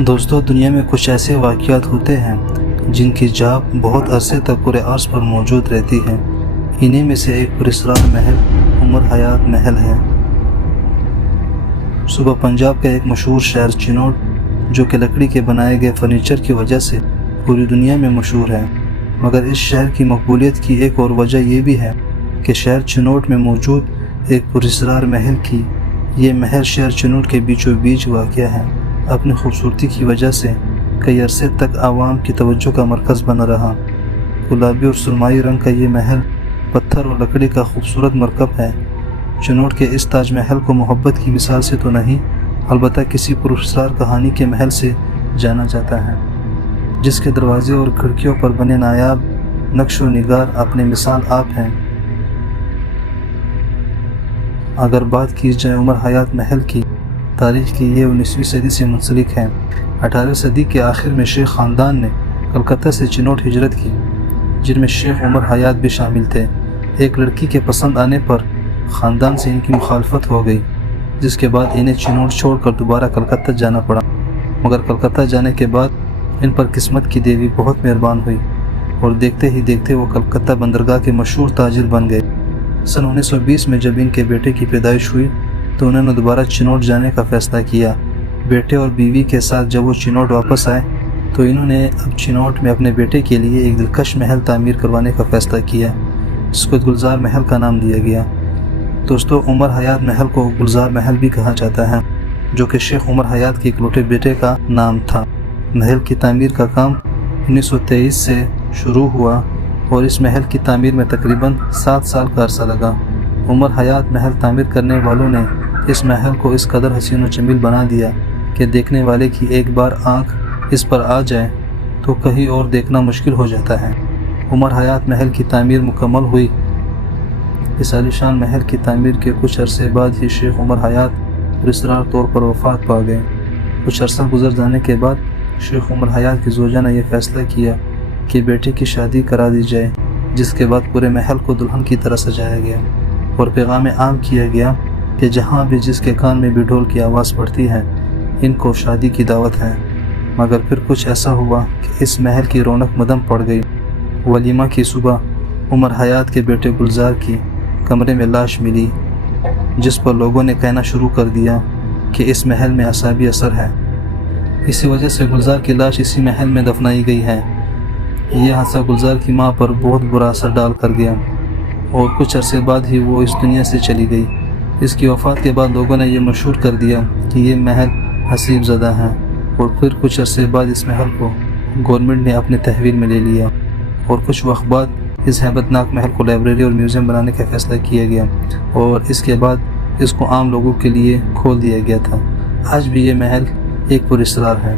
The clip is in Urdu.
دوستو، دنیا میں کچھ ایسے واقعات ہوتے ہیں جن کی جاب بہت عرصے تک پورے عرض پر موجود رہتی ہے۔ انہیں میں سے ایک پراسرار محل عمر حیات محل ہے۔ صوبہ پنجاب کا ایک مشہور شہر چنوٹ، جو کہ لکڑی کے بنائے گئے فرنیچر کی وجہ سے پوری دنیا میں مشہور ہے، مگر اس شہر کی مقبولیت کی ایک اور وجہ یہ بھی ہے کہ شہر چنوٹ میں موجود ایک پراسرار محل کی یہ محل شہر چنوٹ کے بیچوں بیچ واقع ہے۔ اپنی خوبصورتی کی وجہ سے کئی عرصے تک عوام کی توجہ کا مرکز بنا رہا۔ گلابی اور سرمائی رنگ کا یہ محل پتھر اور لکڑی کا خوبصورت مرکب ہے۔ چنوٹ کے اس تاج محل کو محبت کی مثال سے تو نہیں، البتہ کسی پراسرار کہانی کے محل سے جانا جاتا ہے، جس کے دروازے اور کھڑکیوں پر بنے نایاب نقش و نگار اپنے مثال آپ ہیں۔ اگر بات کی جائے عمر حیات محل کی تاریخ کی، یہ 19ویں صدی سے منسلک ہے۔ 18ویں صدی کے آخر میں شیخ خاندان نے کلکتہ سے چنوٹ ہجرت کی، جن میں شیخ عمر حیات بھی شامل تھے۔ ایک لڑکی کے پسند آنے پر خاندان سے ان کی مخالفت ہو گئی، جس کے بعد انہیں چنوٹ چھوڑ کر دوبارہ کلکتہ جانا پڑا، مگر کلکتہ جانے کے بعد ان پر قسمت کی دیوی بہت مہربان ہوئی اور دیکھتے ہی دیکھتے وہ کلکتہ بندرگاہ کے مشہور تاجر بن گئے۔ سن 1920 میں جب ان کے بیٹے کی پیدائش ہوئی تو انہوں نے دوبارہ چنوٹ جانے کا فیصلہ کیا۔ بیٹے اور بیوی کے ساتھ جب وہ چنوٹ واپس آئے تو انہوں نے اب چنوٹ میں اپنے بیٹے کے لیے ایک دلکش محل تعمیر کروانے کا فیصلہ کیا، جس کو گلزار محل کا نام دیا گیا۔ دوستو، عمر حیات محل کو گلزار محل بھی کہا جاتا ہے، جو کہ شیخ عمر حیات کے اکلوتے بیٹے کا نام تھا۔ محل کی تعمیر کا کام 1923 سے شروع ہوا اور اس محل کی تعمیر میں تقریباً 7 سال کا عرصہ لگا۔ عمر حیات محل تعمیر کرنے والوں نے اس محل کو اس قدر حسین و جمیل بنا دیا کہ دیکھنے والے کی ایک بار آنکھ اس پر آ جائے تو کہیں اور دیکھنا مشکل ہو جاتا ہے۔ عمر حیات محل کی تعمیر مکمل ہوئی۔ اس عالیشان محل کی تعمیر کے کچھ عرصے بعد ہی شیخ عمر حیات پراسرار طور پر وفات پا گئے۔ کچھ عرصہ گزر جانے کے بعد شیخ عمر حیات کی زوجہ نے یہ فیصلہ کیا کہ بیٹے کی شادی کرا دی جائے، جس کے بعد پورے محل کو دلہن کی طرح سجایا گیا اور پیغام عام کیا گیا کہ جہاں بھی جس کے کان میں بھی ڈھول کی آواز پڑتی ہے، ان کو شادی کی دعوت ہے۔ مگر پھر کچھ ایسا ہوا کہ اس محل کی رونق مدھم پڑ گئی۔ ولیمہ کی صبح عمر حیات کے بیٹے گلزار کی کمرے میں لاش ملی، جس پر لوگوں نے کہنا شروع کر دیا کہ اس محل میں اعصابی اثر ہے۔ اسی وجہ سے گلزار کی لاش اسی محل میں دفنائی گئی ہے۔ یہ حادثہ گلزار کی ماں پر بہت برا اثر ڈال کر گیا اور کچھ عرصے بعد ہی وہ اس دنیا سے چلی گئی۔ اس کی وفات کے بعد لوگوں نے یہ مشہور کر دیا کہ یہ محل حسیب زدہ ہے، اور پھر کچھ عرصے بعد اس محل کو گورنمنٹ نے اپنے تحویل میں لے لیا اور کچھ وقت بعد اس ہیبت ناک محل کو لائبریری اور میوزیم بنانے کا فیصلہ کیا گیا اور اس کے بعد اس کو عام لوگوں کے لیے کھول دیا گیا تھا۔ آج بھی یہ محل ایک پراسرار ہے۔